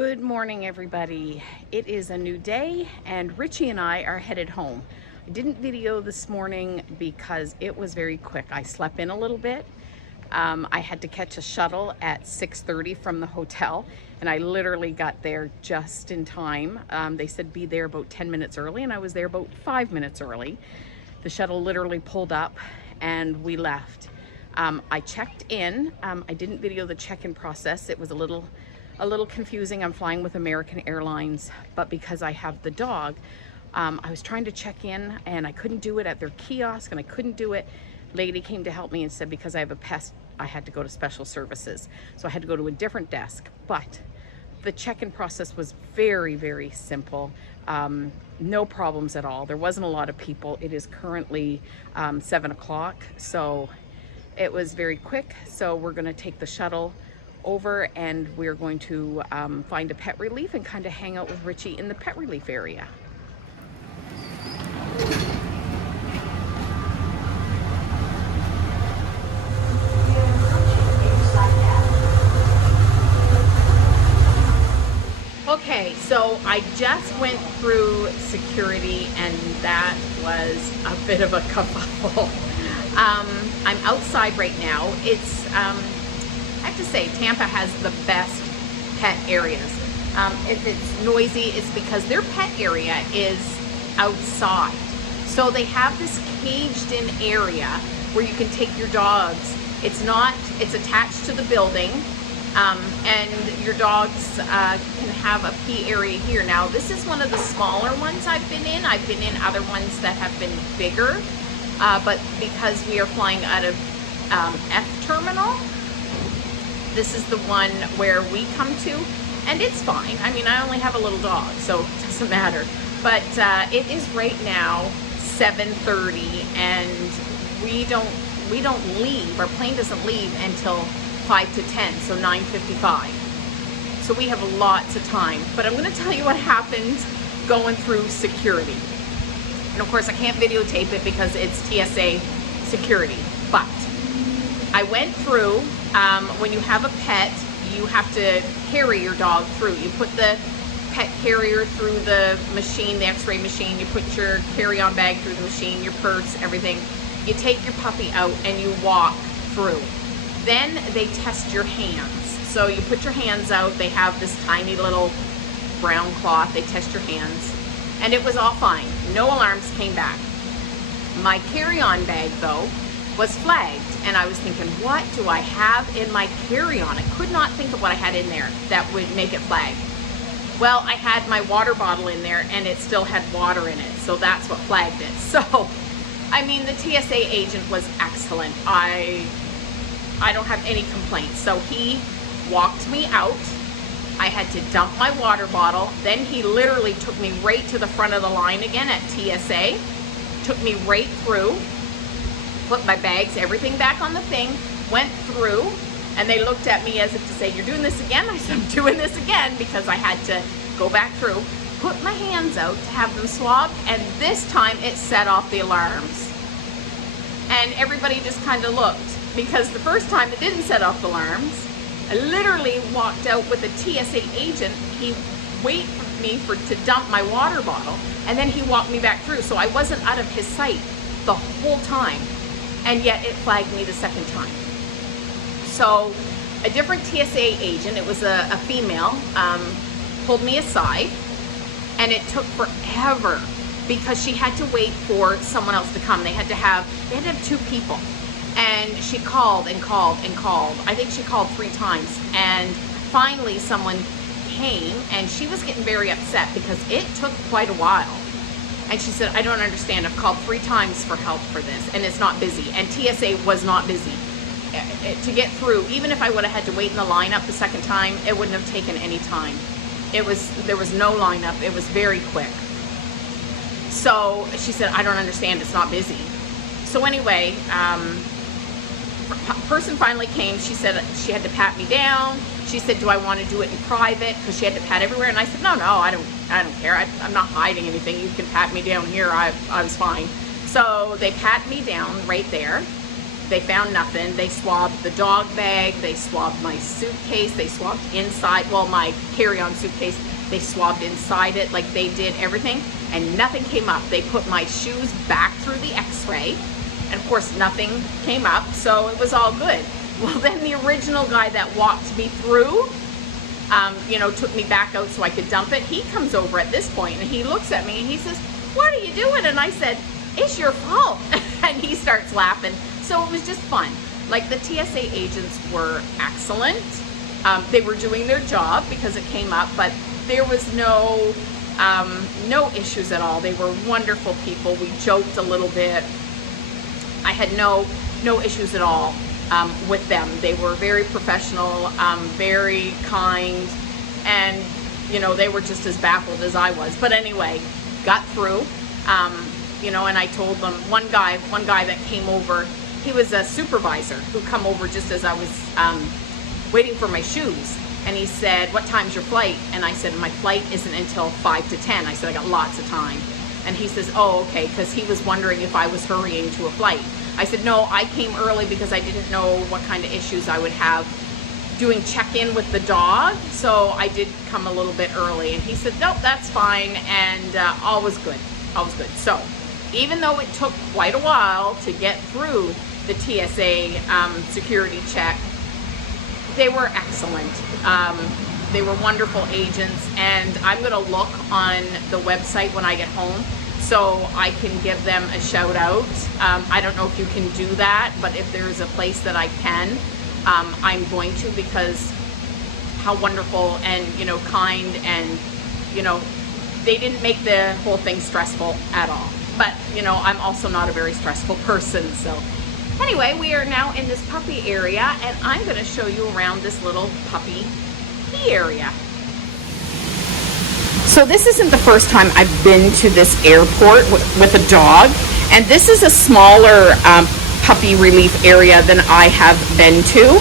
Good morning, everybody. It is a new day and Richie and I are headed home. I didn't video this morning because it was very quick. I slept in a little bit. I had to catch a shuttle at 6:30 from the hotel, and I literally got there just in time. They said be there about 10 minutes early, and I was there about 5 minutes early. The shuttle literally pulled up and we left. I checked in. I didn't video the check-in process. It was a little confusing. I'm flying with American Airlines, but because I have the dog, I was trying to check in and I couldn't do it at their kiosk, and I couldn't do it. Lady came to help me and said because I have a pest, I had to go to special services. So I had to go to a different desk, but the check-in process was very, very simple. No problems at all. There wasn't a lot of people. It is currently 7 o'clock, so it was very quick. So we're gonna take the shuttle over and we're going to find a pet relief and kind of hang out with Richie in the pet relief area. Okay, so I just went through security and that was a bit of a kerfuffle. I'm outside right now. I have to say, Tampa has the best pet areas. If it's noisy, it's because their pet area is outside. So they have this caged in area where you can take your dogs. It's attached to the building, and your dogs can have a pee area here. Now, this is one of the smaller ones I've been in. I've been in other ones that have been bigger, but because we are flying out of F terminal, this is the one where we come to, and it's fine. I mean, I only have a little dog, so it doesn't matter. But it is right now 7:30, and we don't leave. Our plane doesn't leave until 5 to 10, so 9:55. So we have lots of time. But I'm going to tell you what happened going through security. And of course, I can't videotape it because it's TSA security. But I went through. When you have a pet, you have to carry your dog through. You put the pet carrier through the machine, the x-ray machine. You put your carry-on bag through the machine, your purse, everything. You take your puppy out and you walk through. Then they test your hands. So you put your hands out. They have this tiny little brown cloth. They test your hands. And it was all fine. No alarms came back. My carry-on bag, though, was flagged, and I was thinking, what do I have in my carry-on? I could not think of what I had in there that would make it flag. Well, I had my water bottle in there and it still had water in it, so that's what flagged it. So, I mean, the TSA agent was excellent. I don't have any complaints. So he walked me out. I had to dump my water bottle. Then he literally took me right to the front of the line again at TSA, took me right through, put my bags, everything back on the thing, went through, and they looked at me as if to say, you're doing this again? I said, I'm doing this again, because I had to go back through, put my hands out to have them swabbed, and this time it set off the alarms. And everybody just kind of looked, because the first time it didn't set off the alarms. I literally walked out with a TSA agent. He waited for me to dump my water bottle, and then he walked me back through, so I wasn't out of his sight the whole time. And yet it flagged me the second time. So a different TSA agent, it was a female, pulled me aside, and it took forever because she had to wait for someone else to come. They had to have 2 people, and she called and called and called. I think she called 3 times, and finally someone came, and she was getting very upset because it took quite a while. And she said, I don't understand. I've called 3 times for help for this, and it's not busy. And TSA was not busy. To get through, even if I would have had to wait in the lineup the second time, it wouldn't have taken any time. There was no lineup. It was very quick. So she said, I don't understand. It's not busy. So anyway, person finally came. She said she had to pat me down. She said, do I want to do it in private? Because she had to pat everywhere. And I said, no, I don't care. I'm not hiding anything. You can pat me down here. I was fine. So they pat me down right there. They found nothing. They swabbed the dog bag, they swabbed my suitcase, they swabbed inside, well, my carry-on suitcase, they swabbed inside it, like they did everything, and nothing came up. They put my shoes back through the x-ray, and of course nothing came up, so it was all good. Well, then the original guy that walked me through, you know, took me back out so I could dump it. He comes over at this point and he looks at me and he says, "What are you doing?" And I said, "It's your fault." And he starts laughing. So it was just fun. Like, the TSA agents were excellent. They were doing their job because it came up, but there was no issues at all. They were wonderful people. We joked a little bit. I had no issues at all with them. They were very professional, very kind, and you know, they were just as baffled as I was. But anyway, got through. You know, and I told them, one guy that came over, he was a supervisor who come over just as I was waiting for my shoes. And he said, "What time's your flight?" And I said, "My flight isn't until 5 to 10. I said, "I got lots of time." And he says, "Oh, okay," because he was wondering if I was hurrying to a flight. I said, "No, I came early because I didn't know what kind of issues I would have doing check-in with the dog, so I did come a little bit early." And he said, "Nope, that's fine," and all was good. All was good. So even though it took quite a while to get through the TSA security check, they were excellent. They were wonderful agents, and I'm going to look on the website when I get home so I can give them a shout out. I don't know if you can do that, but if there's a place that I can, I'm going to, because how wonderful and, you know, kind, and, you know, they didn't make the whole thing stressful at all. But, you know, I'm also not a very stressful person. So anyway, we are now in this puppy area, and I'm going to show you around this little puppy pee area. So this isn't the first time I've been to this airport with a dog, and this is a smaller puppy relief area than I have been to,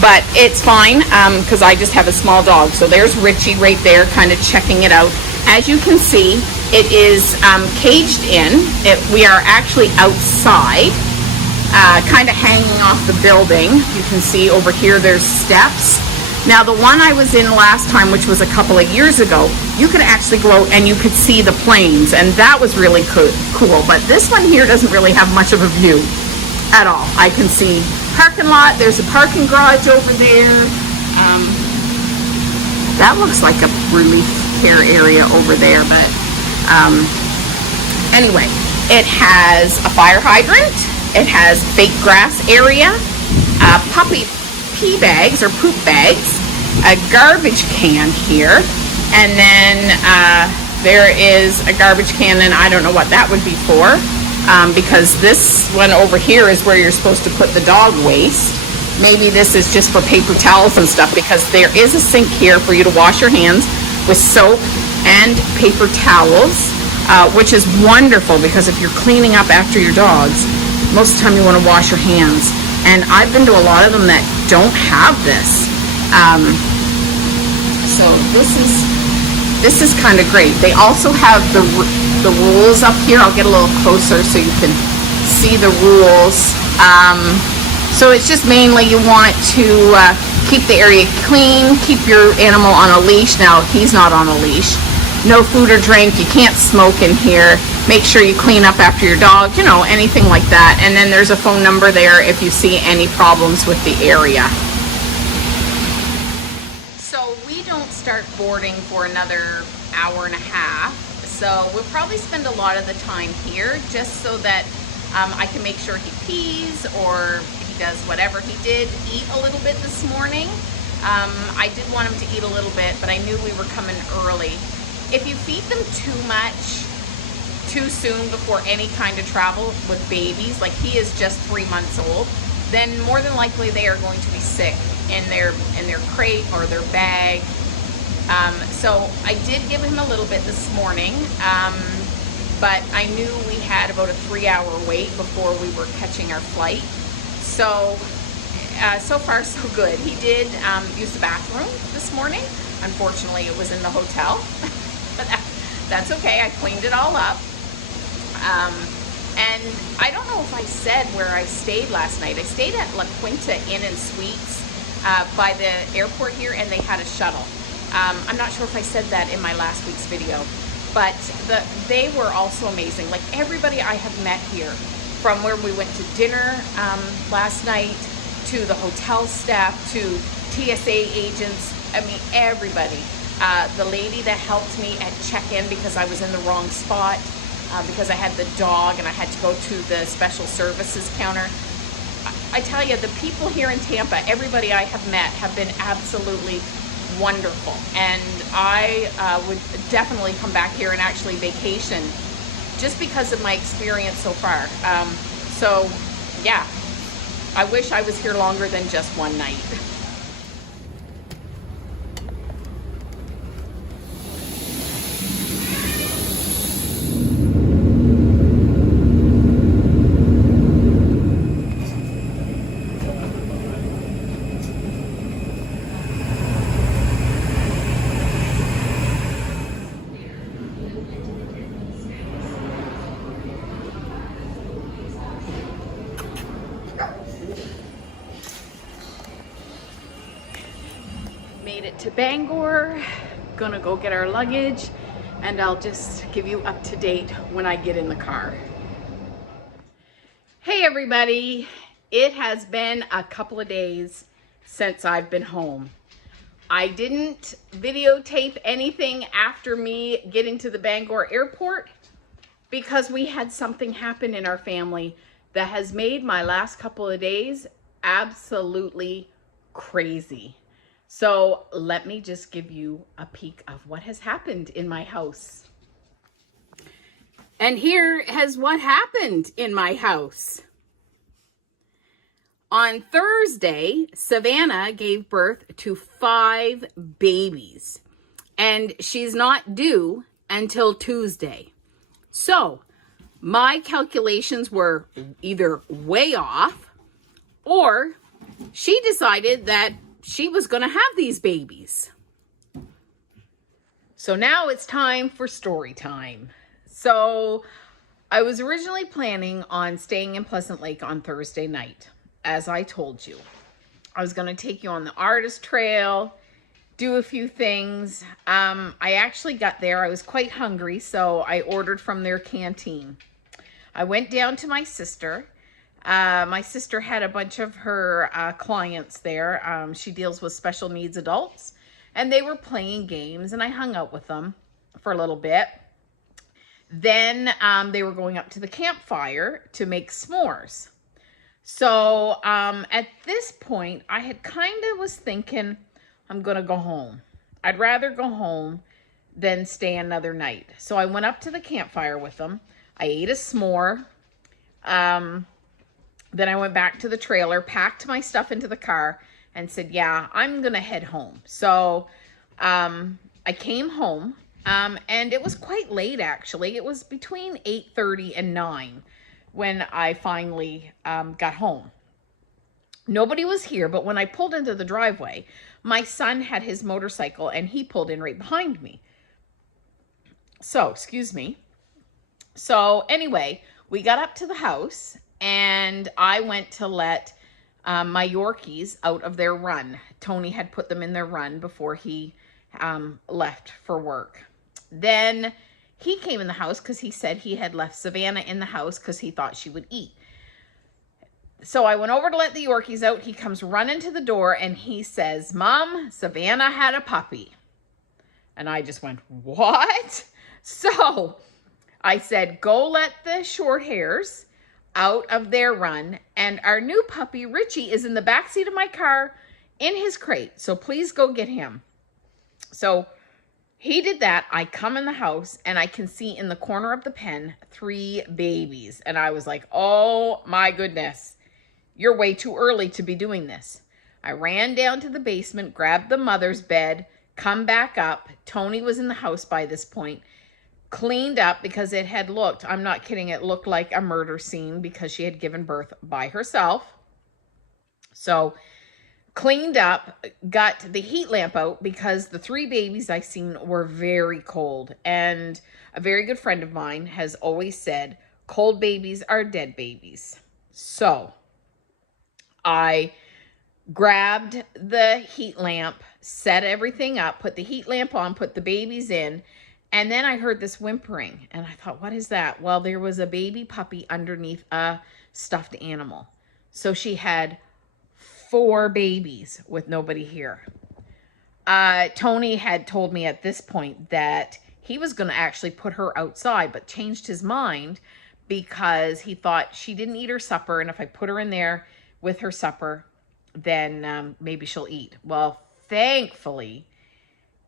but it's fine because I just have a small dog. So there's Rickey right there, kind of checking it out. As you can see, it is caged in. We are actually outside, kind of hanging off the building. You can see over here there's steps. Now, the one I was in last time, which was a couple of years ago, you could actually go out and you could see the planes, and that was really cool. But this one here doesn't really have much of a view at all. I can see parking lot. There's a parking garage over there. That looks like a relief care area over there, but anyway, it has a fire hydrant. It has fake grass area, puppy pee bags or poop bags, a garbage can here, and then there is a garbage can, and I don't know what that would be for, because this one over here is where you're supposed to put the dog waste. Maybe this is just for paper towels and stuff, because there is a sink here for you to wash your hands with soap and paper towels, which is wonderful, because if you're cleaning up after your dogs, most of the time you want to wash your hands. And I've been to a lot of them that don't have this. So this is kind of great. They also have the rules up here. I'll get a little closer so you can see the rules. So it's just mainly you want to keep the area clean, keep your animal on a leash. Now, he's not on a leash. No food or drink. You can't smoke in here. Make sure you clean up after your dog, you know, anything like that. And then there's a phone number there if you see any problems with the area. So we don't start boarding for another hour and a half. So we'll probably spend a lot of the time here just so that I can make sure he pees or he does whatever. He did eat a little bit this morning. I did want him to eat a little bit, but I knew we were coming early. If you feed them too much too soon before any kind of travel with babies, like he is just 3 months old, then more than likely they are going to be sick in their crate or their bag. So I did give him a little bit this morning, but I knew we had about a 3-hour wait before we were catching our flight. So so far so good. He did use the bathroom this morning. Unfortunately, it was in the hotel, but that's okay. I cleaned it all up. And I don't know if I said where I stayed last night. I stayed at La Quinta Inn and Suites by the airport here, and they had a shuttle. I'm not sure if I said that in my last week's video, but they were also amazing. Like everybody I have met here, from where we went to dinner last night, to the hotel staff, to TSA agents, I mean, everybody. The lady that helped me at check-in because I was in the wrong spot, because I had the dog and I had to go to the special services counter. I tell you, the people here in Tampa, everybody I have met, have been absolutely wonderful. And I would definitely come back here and actually vacation just because of my experience so far. So yeah, I wish I was here longer than just one night. Made it to Bangor, gonna go get our luggage, and I'll just give you up to date when I get in the car. Hey everybody, it has been a couple of days since I've been home. I didn't videotape anything after me getting to the Bangor airport because we had something happen in our family that has made my last couple of days absolutely crazy. So let me just give you a peek of what has happened in my house. And here is what happened in my house. On Thursday, Savannah gave birth to 5 babies, and she's not due until Tuesday. So my calculations were either way off, or she decided that she was going to have these babies. So now it's time for story time. So I was originally planning on staying in Pleasant Lake on Thursday night, as I told you. I was going to take you on the artist trail, do a few things. I actually got there. I was quite hungry, so I ordered from their canteen. I went down to my sister. My sister had a bunch of her clients there. She deals with special needs adults, and they were playing games, and I hung out with them for a little bit. Then they were going up to the campfire to make s'mores. So at this point, I had kind of was thinking, I'm going to go home. I'd rather go home than stay another night. So I went up to the campfire with them. I ate a s'more. Then I went back to the trailer, packed my stuff into the car, and said, yeah, I'm going to head home. So I came home, and it was quite late, actually. It was between 8:30 and 9 when I finally got home. Nobody was here, but when I pulled into the driveway, my son had his motorcycle, and he pulled in right behind me. So, excuse me. So anyway, we got up to the house, and I went to let my Yorkies out of their run. Tony had put them in their run before he left for work. Then he came in the house because he said he had left Savannah in the house because he thought she would eat. So I went over to let the Yorkies out. He comes running to the door and he says, Mom, Savannah had a puppy. And I just went, what? So I said, go let the short hairs out of their run, and our new puppy Rickey is in the back seat of my car in his crate, so please go get him. So he did that. I come in the house and I can see in the corner of the pen 3 babies, and I was like, oh my goodness, you're way too early to be doing this. I ran down to the basement, grabbed the mother's bed, come back up. Tony was in the house by this point. Cleaned up because it had looked, I'm not kidding, it looked like a murder scene because she had given birth by herself. So cleaned up, got the heat lamp out because the 3 babies I seen were very cold. And a very good friend of mine has always said, Cold babies are dead babies. So I grabbed the heat lamp, set everything up, put the heat lamp on, put the babies in, and then I heard this whimpering, and I thought, what is that? Well, there was a baby puppy underneath a stuffed animal. So she had 4 babies with nobody here. Tony had told me at this point that he was going to actually put her outside, but changed his mind because he thought she didn't eat her supper, and if I put her in there with her supper, then maybe she'll eat. Well, thankfully,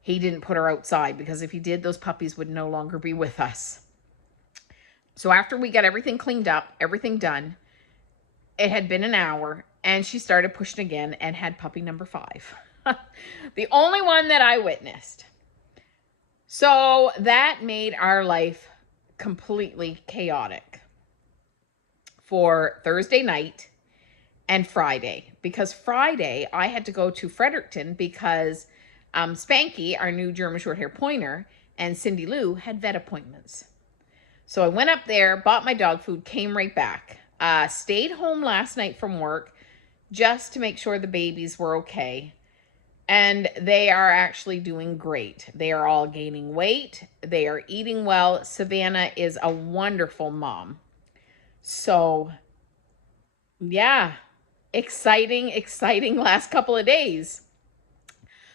he didn't put her outside, because if he did, those puppies would no longer be with us. So after we got everything cleaned up, everything done, it had been an hour, and she started pushing again and had puppy number 5. The only one that I witnessed. So that made our life completely chaotic for Thursday night and Friday, because Friday I had to go to Fredericton because Spanky, our new German Shorthair Pointer, and Cindy Lou had vet appointments. So I went up there, bought my dog food, came right back. Stayed home last night from work just to make sure the babies were okay. And they are actually doing great. They are all gaining weight. They are eating well. Savannah is a wonderful mom. So, yeah, exciting last couple of days.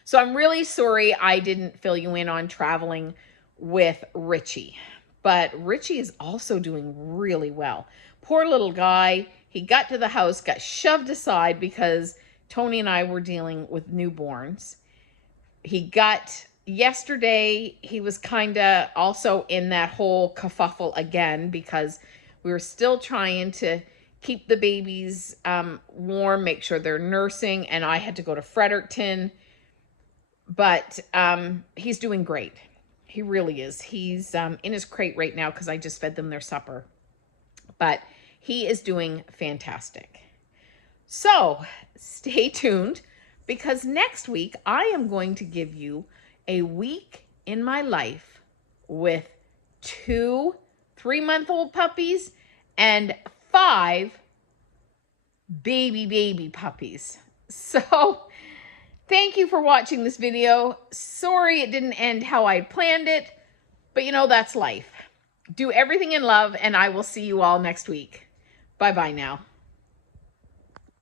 So I'm really sorry I didn't fill you in on traveling with Richie. But Richie is also doing really well. Poor little guy. He got to the house, got shoved aside because Tony and I were dealing with newborns. Yesterday, he was kind of also in that whole kerfuffle again, because we were still trying to keep the babies warm, make sure they're nursing, and I had to go to Fredericton. But he's doing great. He really is. He's in his crate right now because I just fed them their supper. But he is doing fantastic. So stay tuned, because next week I am going to give you a week in my life with 2 3-month-old puppies and 5 baby puppies. So thank you for watching this video. Sorry it didn't end how I planned it, but you know, that's life. Do everything in love, and I will see you all next week. Bye-bye now.